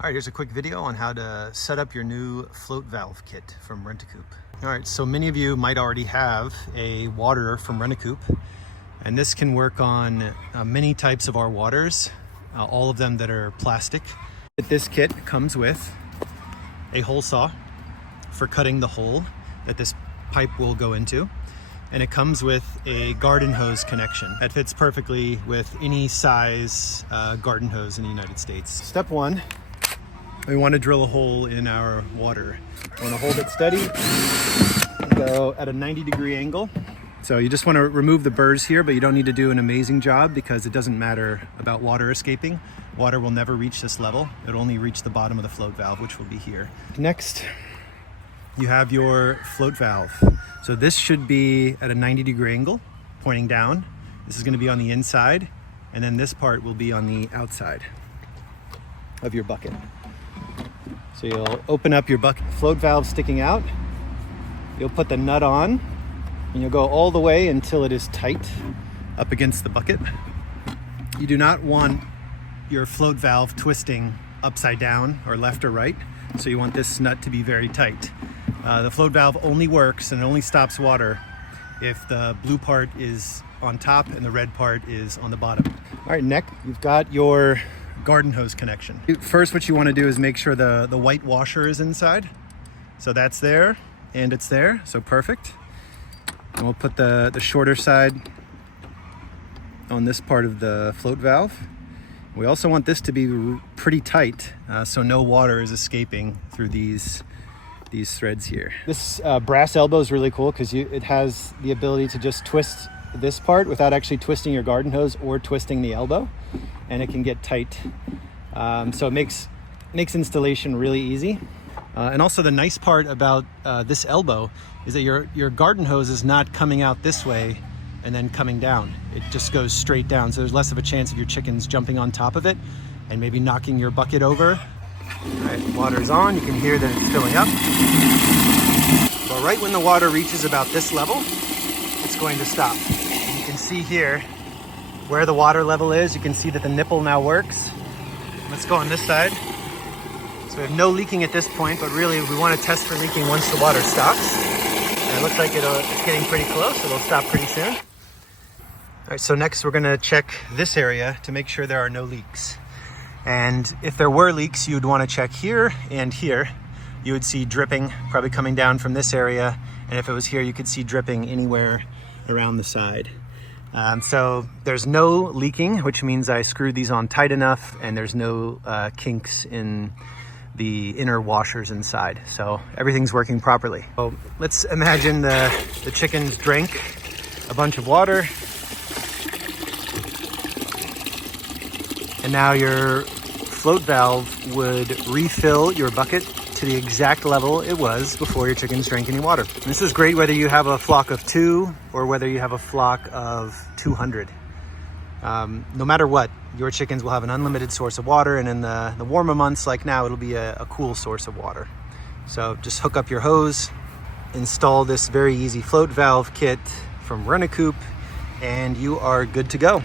All right, here's a quick video on how to set up your new float valve kit from Rent-A-Coop. All right, so many of you might already have a waterer from Rent-A-Coop, and this can work on many types of our waters, all of them that are plastic. This kit comes with a hole saw for cutting the hole that this pipe will go into, and it comes with a garden hose connection that fits perfectly with any size garden hose in the United States. Step one, we want to drill a hole in our water. We want to hold it steady and go at a 90-degree angle. So you just want to remove the burrs here, but you don't need to do an amazing job because it doesn't matter about water escaping. Water will never reach this level. It'll only reach the bottom of the float valve, which will be here. Next, you have your float valve. So this should be at a 90-degree angle, pointing down. This is going to be on the inside, and then this part will be on the outside of your bucket. So you'll open up your bucket, float valve sticking out. You'll put the nut on, and you'll go all the way until it is tight up against the bucket. You do not want your float valve twisting upside down or left or right, so you want this nut to be very tight. The float valve only works and only stops water if the blue part is on top and the red part is on the bottom. All right, next, you've got your garden hose connection. First, what you want to do is make sure the white washer is inside. So that's there and it's there, so perfect. And we'll put the shorter side on this part of the float valve. We also want this to be pretty tight, so no water is escaping through these threads here. This brass elbow is really cool because it has the ability to just twist this part without actually twisting your garden hose or twisting the elbow, and it can get tight. So it makes installation really easy. And also the nice part about this elbow is that your garden hose is not coming out this way and then coming down. It just goes straight down. So there's less of a chance of your chickens jumping on top of it and maybe knocking your bucket over. All right, water's on. You can hear that it's filling up. But right when the water reaches about this level, it's going to stop. And you can see here where the water level is. You can see that the nipple now works. Let's go on this side. So we have no leaking at this point, but really we want to test for leaking once the water stops. And it looks like it's getting pretty close, so it'll stop pretty soon. All right, so next we're gonna check this area to make sure there are no leaks. And if there were leaks, you'd want to check here and here. You would see dripping probably coming down from this area. And if it was here, you could see dripping anywhere around the side. So there's no leaking, which means I screwed these on tight enough and there's no kinks in the inner washers inside. So everything's working properly. So let's imagine the chickens drank a bunch of water. And now your float valve would refill your bucket to the exact level it was before your chickens drank any water. And this is great whether you have a flock of 2 or whether you have a flock of 200. No matter what, your chickens will have an unlimited source of water, and in the warmer months like now, it'll be a cool source of water. So just hook up your hose, install this very easy float valve kit from Rent-A-Coop, and you are good to go.